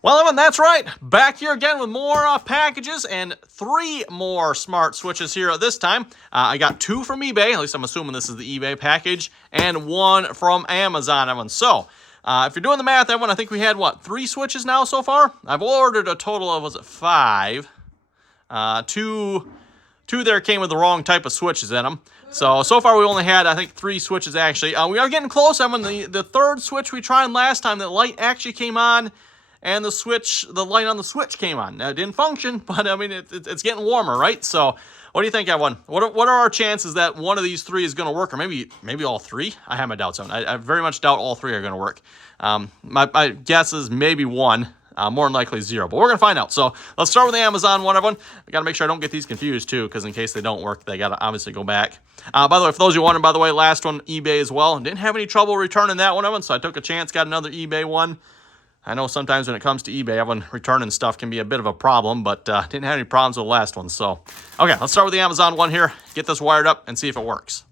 Well, Evan, that's right. Back here again with more packages and 3 more smart switches here this time. I got 2 from eBay, at least I'm assuming this is the eBay package, and 1 from Amazon, Evan. So, if you're doing the math, Evan, I think we had, 3 switches now so far? I've ordered a total of, 5? Two there came with the wrong type of switches in them. So far we only had, I think, 3 switches actually. We are getting close. Evan, the third switch we tried last time, the light actually came on, and the light on the switch came on. Now, it didn't function, but I mean, it's getting warmer, right? So, what do you think, everyone? What are our chances that one of these 3 is going to work, or maybe all 3? I have my doubts on it. I very much doubt all 3 are going to work. My guess is maybe 1. More than likely 0, but we're going to find out. So let's start with the Amazon one, everyone. I got to make sure I don't get these confused, too, because in case they don't work, they got to obviously go back. By the way, for those of you wondering, by the way, last one, eBay as well. Didn't have any trouble returning that one, everyone, so I took a chance, got another eBay one. I know sometimes when it comes to eBay, everyone returning stuff can be a bit of a problem, but didn't have any problems with the last one. So, okay, let's start with the Amazon one here, get this wired up, and see if it works.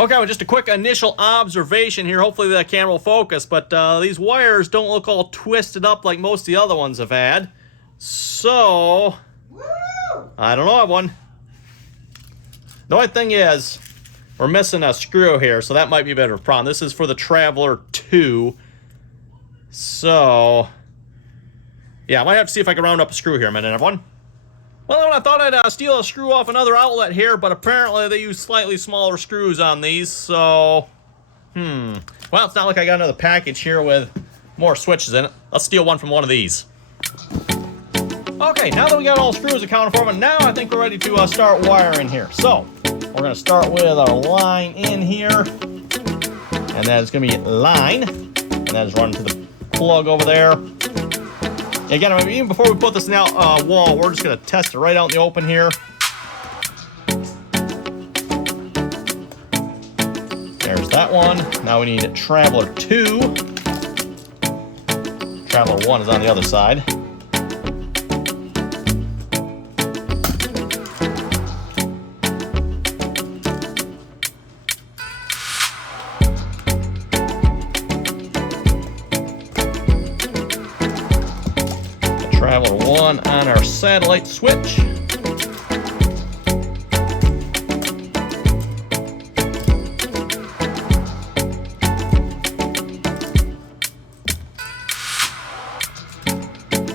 Okay, well, just a quick initial observation here. Hopefully the camera will focus, but these wires don't look all twisted up like most of the other ones have had. So, I don't know, everyone. The only thing is, we're missing a screw here, so that might be a bit of a problem. This is for the Traveler 2. So, yeah, I might have to see if I can round up a screw here a minute, everyone. Well, I thought I'd steal a screw off another outlet here, but apparently they use slightly smaller screws on these, so... Well, it's not like I got another package here with more switches in it. Let's steal one from one of these. Okay, now that we got all screws accounted for, now I think we're ready to start wiring here. So, we're going to start with our line in here, and that is going to be line, and that is running to the plug over there. Again, I mean, even before we put this in the wall, we're just going to test it right out in the open here. There's that one. Now we need Traveler 2. Traveler 1 is on the other side. Traveler 1 on our satellite switch.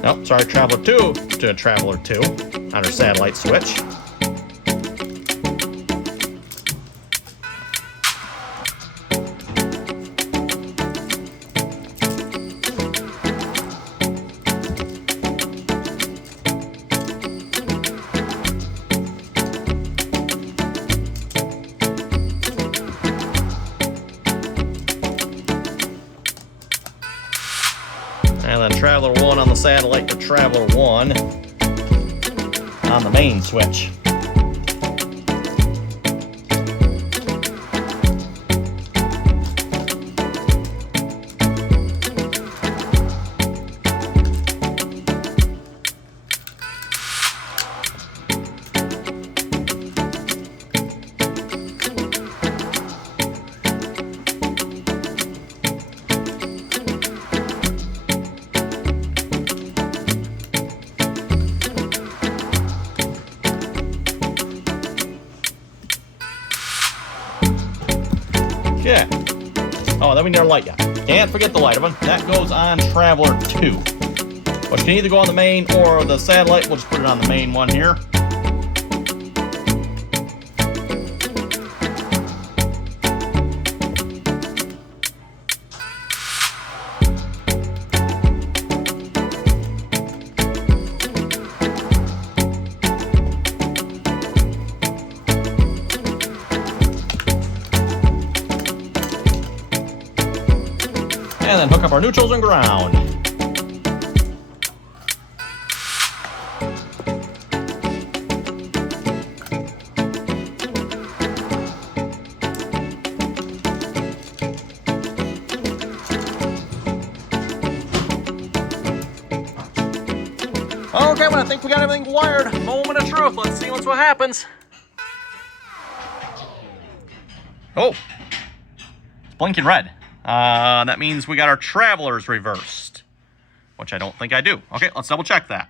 Oh, sorry, Traveler 2 to Traveler 2 on our satellite switch. And then Traveler 1 on the satellite to Traveler 1 on the main switch. Yeah. Oh, then we need our light, yeah. Can't forget the light, everyone. That goes on Traveler 2. Which can either go on the main or the satellite. We'll just put it on the main one here. And then hook up our neutrals and ground. Okay, well, I think we got everything wired. Moment of truth. Let's see what happens. Oh, it's blinking red. That means we got our travelers reversed, which I don't think I do. Okay, let's double check that.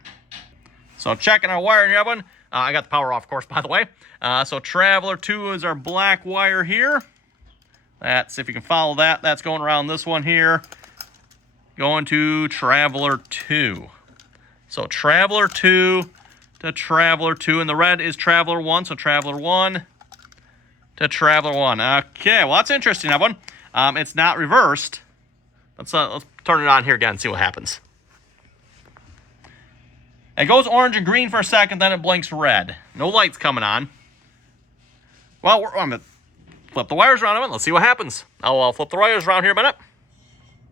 So checking our wiring here, everyone. I got the power off, of course, by the way. So Traveler 2 is our black wire here. That's, if you can follow that, that's going around this one here. Going to Traveler 2. So Traveler 2 to Traveler 2. And the red is Traveler 1. So Traveler 1 to Traveler 1. Okay, well, that's interesting, everyone. It's not reversed. Let's turn it on here again and see what happens. It goes orange and green for a second, then it blinks red. No lights coming on. Well, I'm going to flip the wires around a minute. Let's see what happens. I'll flip the wires around here a minute.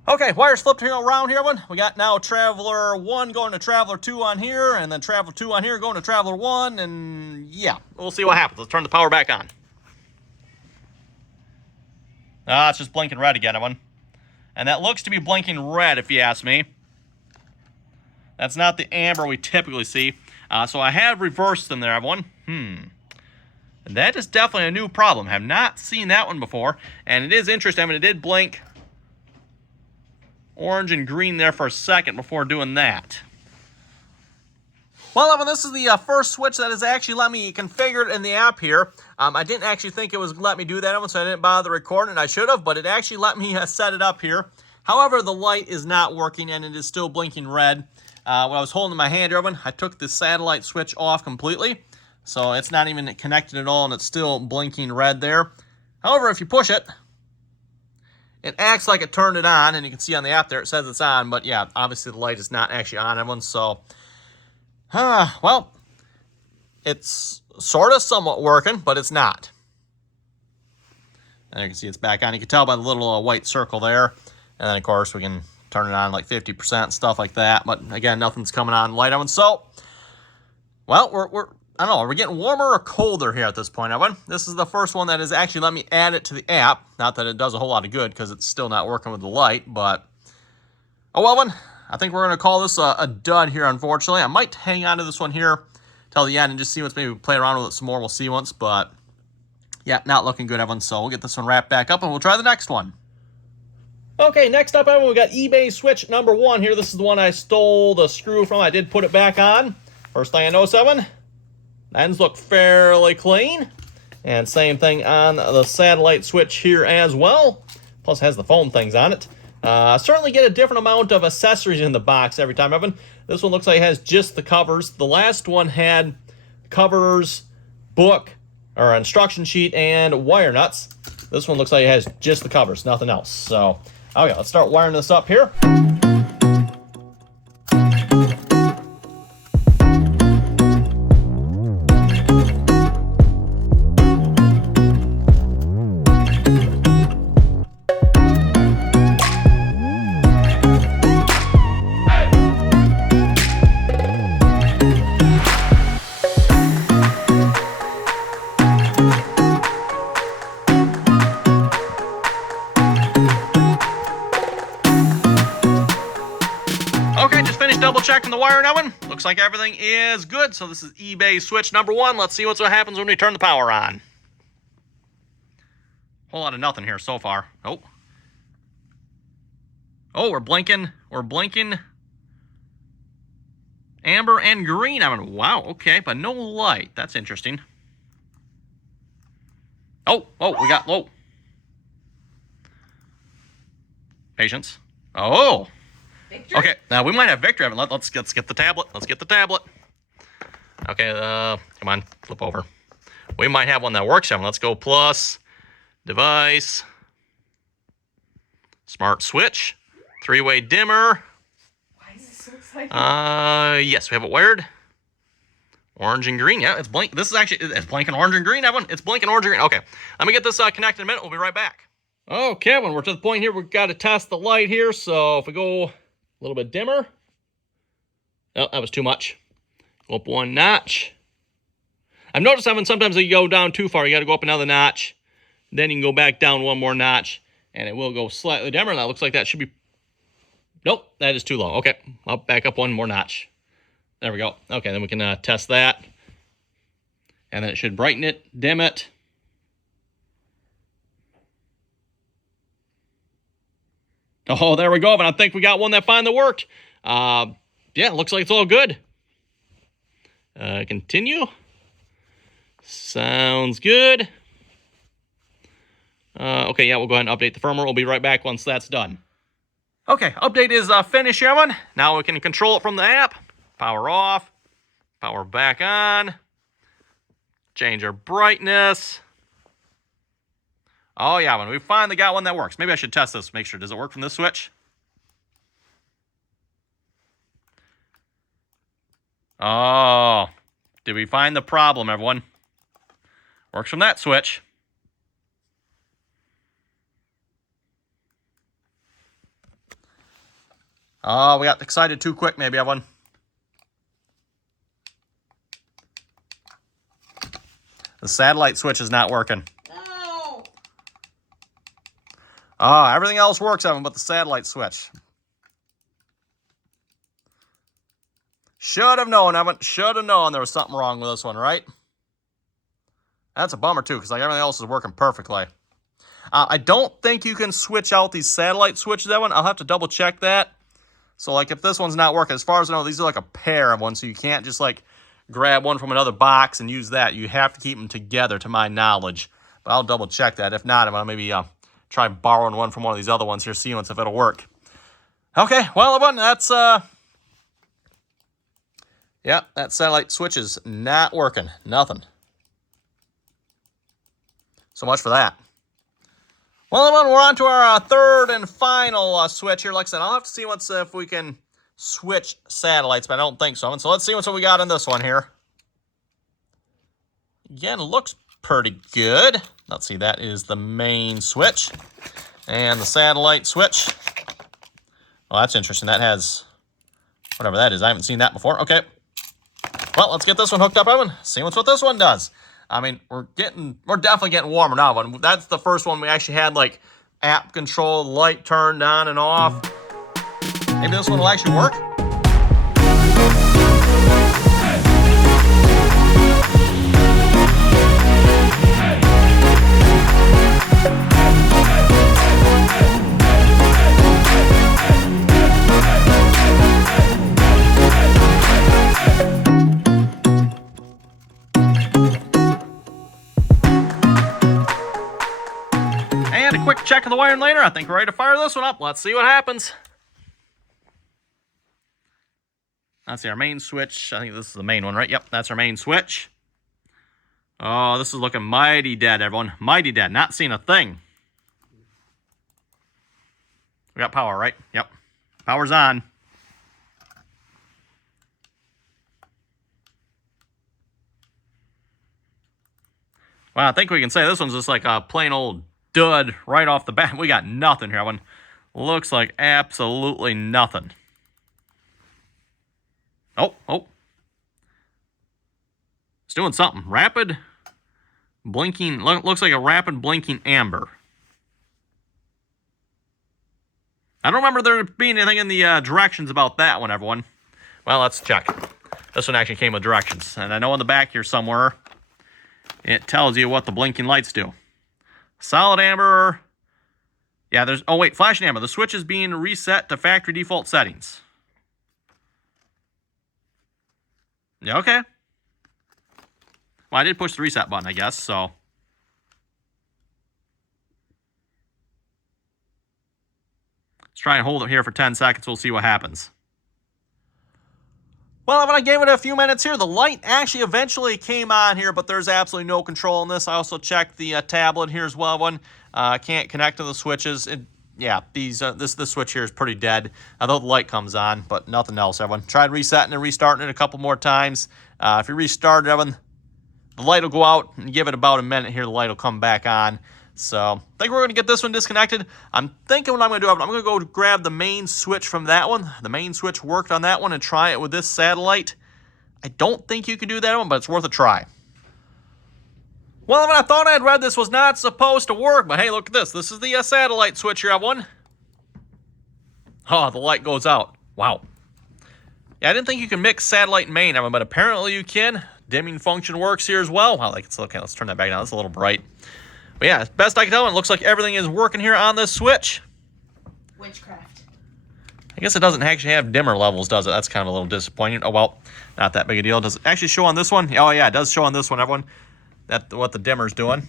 Okay, wires flipped here around here, one. We got now Traveler 1 going to Traveler 2 on here, and then Traveler 2 on here going to Traveler 1, and yeah, we'll see what happens. Let's turn the power back on. It's just blinking red again, everyone. And that looks to be blinking red, if you ask me. That's not the amber we typically see. So I have reversed them there, everyone. And that is definitely a new problem. Have not seen that one before. And it is interesting. I mean, it did blink orange and green there for a second before doing that. Well, everyone, this is the first switch that has actually let me configure it in the app here. I didn't actually think it was let me do that, everyone, so I didn't bother recording it. I should have, but it actually let me set it up here. However, the light is not working, and it is still blinking red. When I was holding my hand, everyone, I took the satellite switch off completely. So it's not even connected at all, and it's still blinking red there. However, if you push it, it acts like it turned it on, and you can see on the app there it says it's on. But yeah, obviously the light is not actually on, everyone. So, well, it's sort of somewhat working, but it's not. And you can see it's back on. You can tell by the little white circle there. And then, of course, we can turn it on like 50%, stuff like that. But again, nothing's coming on light on. So, well, I don't know, are we getting warmer or colder here at this point, everyone? This is the first one that has actually let me add it to the app. Not that it does a whole lot of good because it's still not working with the light, but oh well, everyone. I think we're going to call this a dud here, unfortunately. I might hang on to this one here till the end and just see what's maybe play around with it some more. We'll see once, but yeah, not looking good, everyone. So we'll get this one wrapped back up and we'll try the next one. Okay, next up, everyone, we got eBay switch number 1 here. This is the one I stole the screw from. I did put it back on. First thing I noticed, everyone, ends look fairly clean. And same thing on the satellite switch here as well. Plus has the phone things on it. Certainly get a different amount of accessories in the box every time, Evan. This one looks like it has just the covers. The last one had covers, book, or instruction sheet, and wire nuts. This one looks like it has just the covers, nothing else. So, okay, let's start wiring this up here. Double checking the wiring, Evan. Looks like everything is good. So this is eBay switch number 1. Let's see what happens when we turn the power on. Whole lot of nothing here so far. Oh, we're blinking. We're blinking amber and green. I mean, wow, okay, but no light. That's interesting. Oh, we got low. Patience. Oh. Victory? Okay, now we might have victory. Let's get the tablet. Let's get the tablet. Okay, come on, flip over. We might have one that works. Let's go plus, device, smart switch, 3-way dimmer. Why is this so exciting? Yes, we have it wired. Orange and green. Yeah, it's blinking. This is actually, it's blinking orange and green, Evan. It's blinking orange and green. Okay, let me get this connected in a minute. We'll be right back. Okay, when we're to the point here, we've got to test the light here. So if we go a little bit dimmer. Oh, that was too much. Go up one notch. I've noticed, Evan, sometimes you go down too far. You got to go up another notch. Then you can go back down one more notch. And it will go slightly dimmer. That looks like that should be... Nope, that is too low. Okay, I'll back up one more notch. There we go. Okay, then we can test that. And then it should brighten it, dim it. Oh, there we go. But I think we got one that finally worked. Yeah, it looks like it's all good. Continue. Sounds good. Okay, yeah, we'll go ahead and update the firmware. We'll be right back once that's done. Okay, update is finished, everyone. Now we can control it from the app. Power off. Power back on. Change our brightness. Oh, yeah, when we finally got one that works. Maybe I should test this, make sure. Does it work from this switch? Oh, did we find the problem, everyone? Works from that switch. Oh, we got excited too quick, maybe, everyone. The satellite switch is not working. No. Oh, everything else works, everyone, but the satellite switch. Should have known, Evan. Should have known there was something wrong with this one, right? That's a bummer, too, because like everything else is working perfectly. I don't think you can switch out these satellite switches, Evan. I'll have to double-check that. So, like, if this one's not working, as far as I know, these are like a pair of ones, so you can't just, like, grab one from another box and use that. You have to keep them together, to my knowledge. But I'll double-check that. If not, I'm going to maybe try borrowing one from one of these other ones here, see if it'll work. Okay, well, everyone, that's, yeah, that satellite switch is not working. Nothing. So much for that. Well, everyone, we're on to our third and final switch here. Like I said, I'll have to see if we can switch satellites, but I don't think so. And so let's see what we got in this one here. Again, it looks pretty good. Let's see, that is the main switch. And the satellite switch. Well, that's interesting. That has whatever that is. I haven't seen that before. Okay. Well, let's get this one hooked up, Evan. See what this one does. I mean, we're definitely getting warmer now, but that's the first one we actually had, like, app control, light turned on and off. Maybe this one will actually work. And a quick check of the wiring later. I think we're ready to fire this one up. Let's see what happens. Let's see, our main switch. I think this is the main one, right? Yep, that's our main switch. Oh, this is looking mighty dead, everyone. Mighty dead. Not seeing a thing. We got power, right? Yep. Power's on. Well, I think we can say this one's just like a plain old dud right off the bat. We got nothing here, everyone. Looks like absolutely nothing. Oh. It's doing something. Rapid blinking. Looks like a rapid blinking amber. I don't remember there being anything in the directions about that one, everyone. Well, let's check. This one actually came with directions. And I know on the back here somewhere, it tells you what the blinking lights do. Solid amber. Yeah, there's... Oh, wait. Flashing amber. The switch is being reset to factory default settings. Yeah, okay. Well, I did push the reset button, I guess, so... Let's try and hold it here for 10 seconds. We'll see what happens. Well, when I gave it a few minutes here, the light actually eventually came on here, but there's absolutely no control in this. I also checked the tablet here as well. Can't connect to the switches. This switch here is pretty dead, although the light comes on, but nothing else, everyone. Tried resetting and restarting it a couple more times. If you restart it, everyone, the light will go out, and give it about a minute here, the light will come back on. So, I think we're going to get this one disconnected. I'm thinking what I'm going to do, I'm going to go grab the main switch from that one. The main switch worked on that one, and try it with this satellite. I don't think you can do that one, but it's worth a try. Well, I thought I had read this was not supposed to work, but hey, look at this. This is the satellite switch here, everyone. Oh, the light goes out. Wow. Yeah, I didn't think you can mix satellite and main, but apparently you can. Dimming function works here as well. Wow, like, okay, let's turn that back down. It's a little bright. But yeah, best I can tell, it looks like everything is working here on this switch. Witchcraft. I guess it doesn't actually have dimmer levels, does it? That's kind of a little disappointing. Oh, well, not that big a deal. Does it actually show on this one? Oh, yeah, it does show on this one, everyone. That's what the dimmer's doing.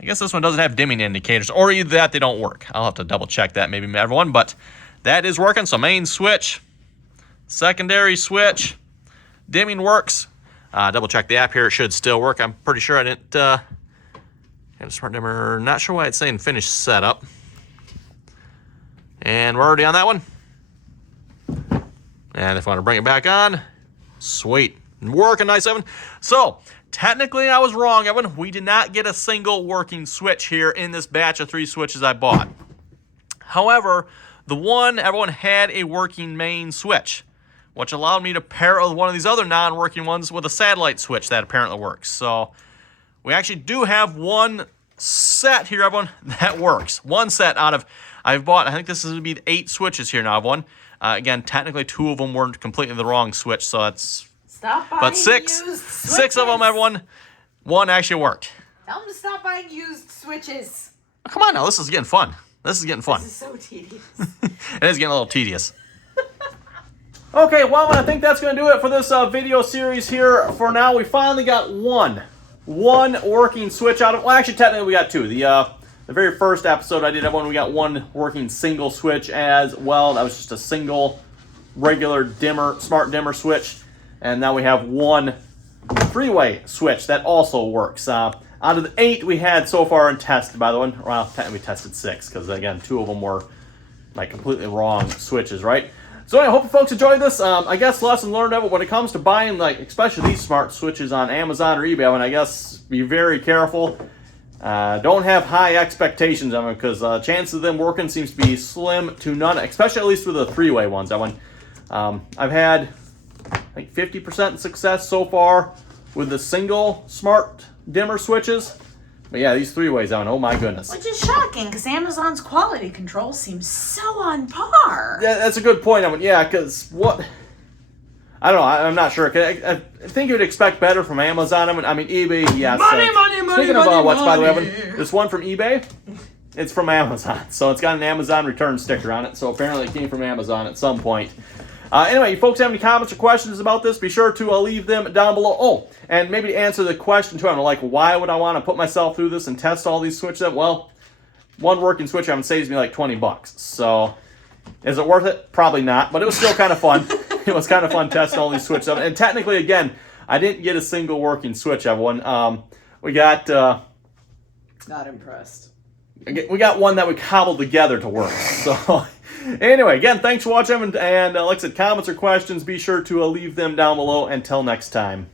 I guess this one doesn't have dimming indicators, or either that they don't work. I'll have to double check that, maybe, everyone, but that is working. So main switch, secondary switch, dimming works. Double check the app here. It should still work. I'm pretty sure I didn't have a smart dimmer. Not sure why it's saying finish setup. And we're already on that one. And if I want to bring it back on, sweet. Working nice, Evan. So, technically I was wrong, Evan. We did not get a single working switch here in this batch of 3 switches I bought. However, the one, everyone had a working main switch, which allowed me to pair it with one of these other non-working ones with a satellite switch that apparently works. So we actually do have one set here, everyone, that works. One set out of, I've bought, I think this is going to be 8 switches here now, everyone. Again, technically 2 of them weren't completely the wrong switch, so that's... Stop buying But 6 of them, everyone, one actually worked. Tell them to stop buying used switches. Oh, come on now, this is getting fun. This is getting fun. This is so tedious. It is getting a little tedious. Okay, well, I think that's going to do it for this video series here. For now, we finally got one working switch out of. Well, actually, technically, we got 2. The very first episode I did, everyone, we got 1 working single switch as well. That was just a single, regular dimmer, smart dimmer switch, and now we have 1 three-way switch that also works. Out of the 8 we had so far in test, by the way, well, technically we tested 6 because again, 2 of them were like completely wrong switches, right? So I hope you folks enjoyed this. I guess lesson learned of it when it comes to buying, like, especially these smart switches on Amazon or eBay. I mean, I guess be very careful. Don't have high expectations of them because chances of them working seems to be slim to none, especially at least with the 3-way ones. I've had, I think, 50% success so far with the single smart dimmer switches. But yeah, these 3-ways, oh my goodness. Which is shocking, because Amazon's quality control seems so on par. Yeah, that's a good point. Yeah, because what... I don't know. I'm not sure. I think you'd expect better from Amazon. I mean eBay, yes. Money. Speaking of what's, by the way, Evan, this one from eBay, it's from Amazon. So it's got an Amazon return sticker on it. So apparently it came from Amazon at some point. Anyway, you folks have any comments or questions about this, be sure to leave them down below. Oh, and maybe to answer the question too, I'm like, why would I want to put myself through this and test all these switches? Well, one working switch saves me like $20. So is it worth it? Probably not, but it was still kind of fun. It was kind of fun testing all these switches. And technically, again, I didn't get a single working switch, everyone. We got... Not impressed. We got one that we cobbled together to work. So... Anyway, again, thanks for watching, and like I said, comments or questions, be sure to leave them down below. Until next time.